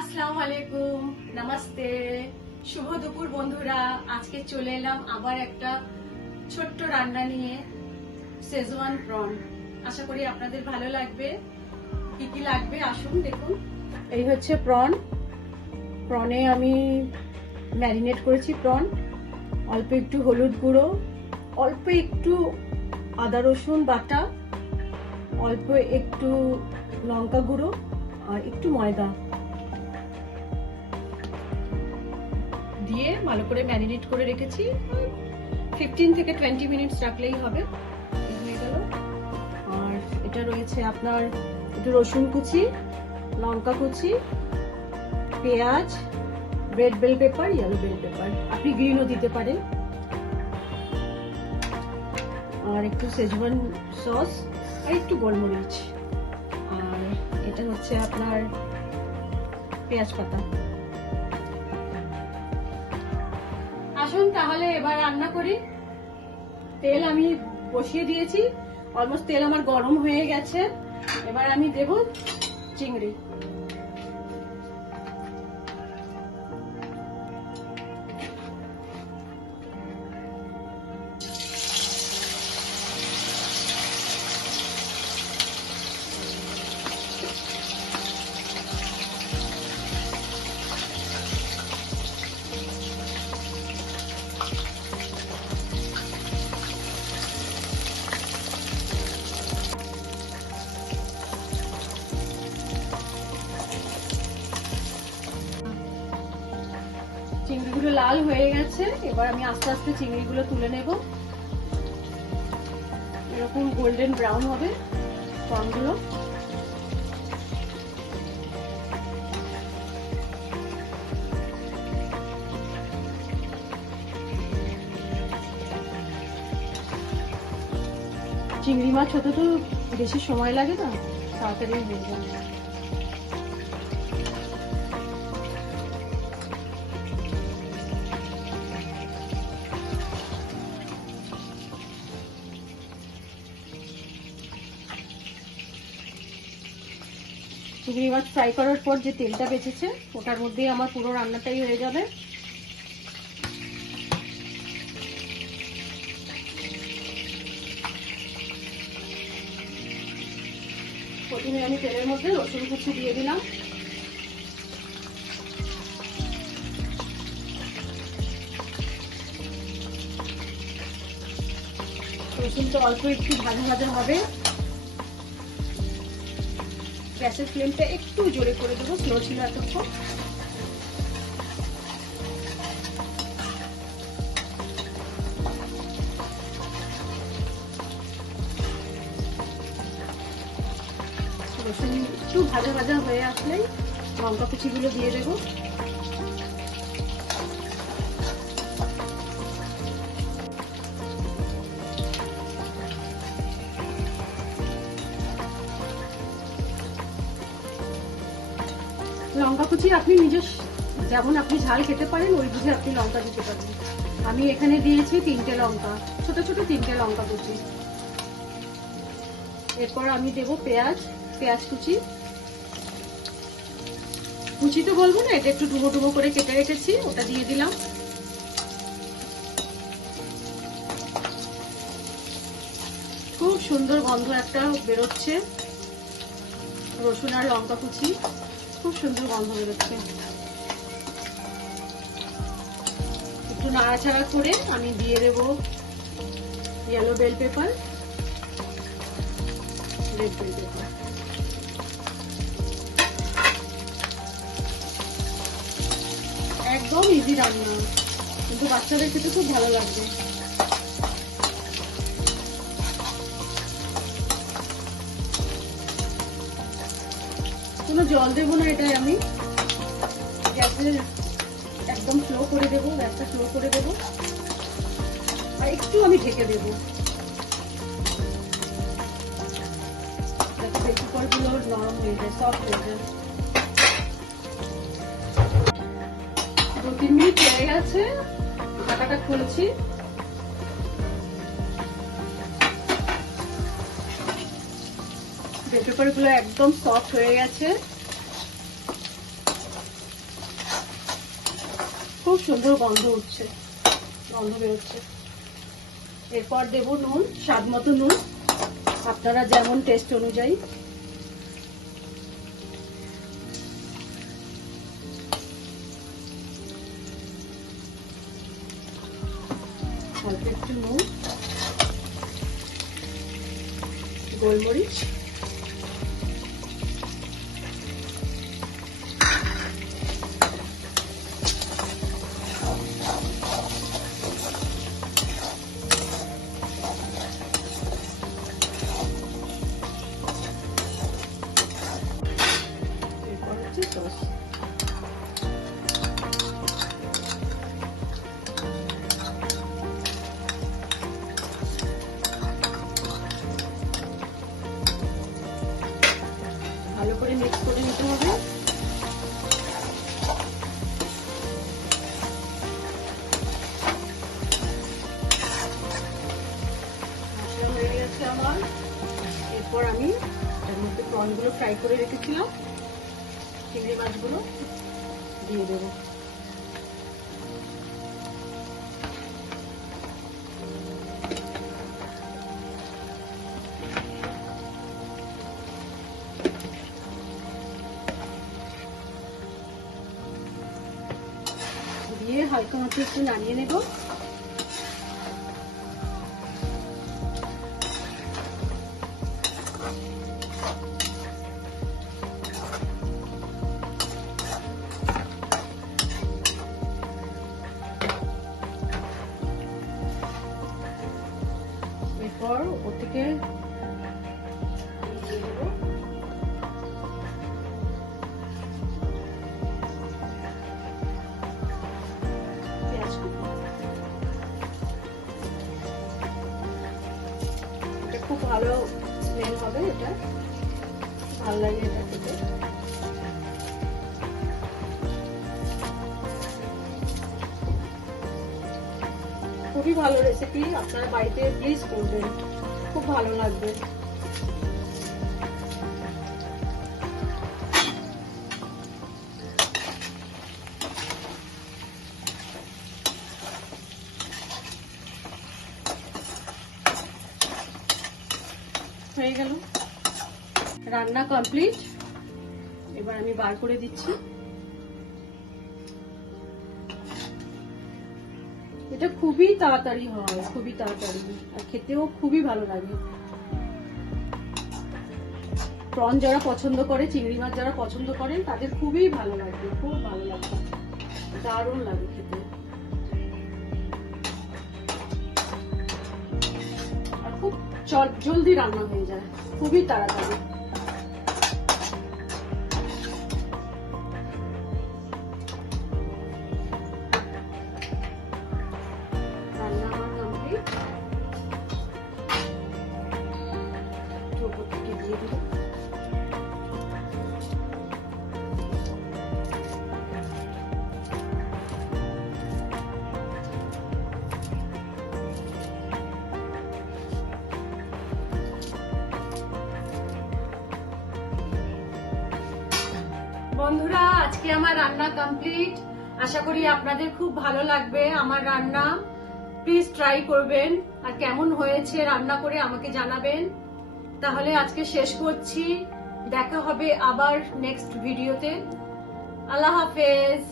আসসালামু আলাইকুম, নমস্তে, শুভ দুপুর বন্ধুরা। আজকে চলে এলাম আবার একটা ছোট্ট রান্না নিয়ে, শেজওয়ান প্রন। আশা করি আপনাদের ভালো লাগবে। কি কি লাগবে আসুন দেখুন। এই হচ্ছে প্রন। প্রনে আমি ম্যারিনেট করেছি প্রন। অল্প একটু হলুদ গুঁড়ো, অল্প একটু আদা রসুন বাটা, অল্প একটু লঙ্কা গুঁড়ো আর একটু ময়দা দিয়ে ভালো করে ম্যারিনেট করে রেখেছি। 15 থেকে 20 মিনিটস রাখলেই হবে, হয়ে গেল। আর এটা রয়েছে আপনার একটু রসুন কুচি, লঙ্কা কুচি, পেঁয়াজ, red bell pepper, yellow bell pepper, আপনি গ্রিনও দিতে পারেন, আর একটু শেজওয়ান সস আর একটু গোলমরিচ। আর এটা হচ্ছে আপনার পেঁয়াজ পাতা। আসুন তাহলে এবার রান্না করি। তেল আমি বসিয়ে দিয়েছি, অলমোস্ট তেল আমার গরম হয়ে গেছে। এবার আমি দেব চিংড়ি। চিংড়িগুলো লাল হয়ে গেছে, এবার আমি আস্তে আস্তে চিংড়িগুলো তুলে নেব। এরকম গোল্ডেন ব্রাউন হবে প্রনগুলো। চিংড়ি মাছ হতে তো বেশি সময় লাগে না, তাড়াতাড়ি হয়ে যায়। চিংড়ি মাছ ফ্রাই করার পর যে তেলটা বেঁচেছে ওটার মধ্যেই আমার পুরো রান্নাটাই হয়ে যাবে। প্রথমে আমি তেলের মধ্যে রসুন কুচি দিয়ে দিলাম, রসুনটা অল্প একটু ভাজা ভাজা হবে। গ্যাসের ফ্লেমটা একটু জোরে করে দেবো, স্লো ছিল এতক্ষণ। রসুন একটু ভাজা ভাজা হয়ে আসলেই লঙ্কা কুচিগুলো দিয়ে দেবো। লঙ্কা কুচি আপনি নিজের যেমন আপনি ঝাল খেতে পারেন ওই বুঝে আপনি লঙ্কা দিতে পারেন। আমি এখানে দিয়েছি 3টে লঙ্কা, ছোট ছোট 3টে লঙ্কা কুচি। এরপর আমি দেব পেঁয়াজ, পেঁয়াজ কুচি। কুচি তো বলবো না, এটা একটু ডুবো ডুবো করে কেটে রেখেছি, ওটা দিয়ে দিলাম। খুব সুন্দর গন্ধ একটা বেরোচ্ছে, রসুন আর লঙ্কা কুচি খুব সুন্দর গন্ধ বেরোচ্ছে। একটু নাড়াচাড়া করে আমি দিয়ে দেবো yellow bell pepper, red bell pepper. একদম ইজি রান্না, কিন্তু বাচ্চাদের খেতে খুব ভালো লাগবে। কোনো জল দেবো না, এটাই আমি গ্যাসের একদম স্লো করে দেবো, গ্যাসটা স্লো করে দেবো, আর একটু আমি ঢেকে দেবো যাতে পেপারগুলো নরম হয়ে যায়, সফট হয়ে যায়। 2-3 মিনিট হয়ে গেছে, ঢাকাটা খুলছি। বেল পেপারগুলো একদম সফট হয়ে গেছে। খুব সুন্দর গন্ধ উঠছে, গন্ধ বেরোচ্ছে। এরপর দেবো নুন, স্বাদ মতো নুন, আপনারা যেমন টেস্ট অনুযায়ী। অল্প একটু নুন, গোলমরিচ, এরপর হচ্ছে সস। ভালো করে মিক্স করে নিতে হবে। মশলা হয়ে গেছে আমার। এরপর আমি এর মধ্যে প্রনগুলো ফ্রাই করে রেখেছিলাম, চিংড়ি মাছগুলো দিয়ে দেবো। দিয়ে হালকা মতো একটু নাড়িয়ে নেব। এরপর ওর থেকে দিয়ে দেবো পেঁয়াজ কুচি। এটা খুব ভালো স্মেল হবে, এটা ভালো লাগে এটা খেতে। খুবই ভালো রেসিপি, আপনারা বাড়িতে প্লিজ করবেন, খুব ভালো লাগবে। হয়ে গেল, রান্না কমপ্লিট। এবার আমি বার করে দিচ্ছি। এটা খুবই তাড়াতাড়ি হয়, খুবই তাড়াতাড়ি, আর খেতেও খুবই ভালো লাগে। প্রন যারা পছন্দ করে, চিংড়ি মাছ যারা পছন্দ করেন, তাদের খুবই ভালো লাগবে, খুব ভালো লাগবে, দারুণ লাগে খেতে। আর খুব জলদি রান্না হয়ে যায়, খুবই তাড়াতাড়ি। রান্না আমার কমপ্লিট। উপর থেকে দিয়ে দিল। বন্ধুরা, আজকে আমার রান্না কমপ্লিট। আশা করি আপনাদের খুব ভালো লাগবে আমার রান্না। প্লিজ ট্রাই করবেন, আর কেমন হয়েছে রান্না করে আমাকে জানাবেন। তাহলে আজকে শেষ করছি, দেখা হবে আবার নেক্সট ভিডিওতে। আল্লাহ হাফেজ।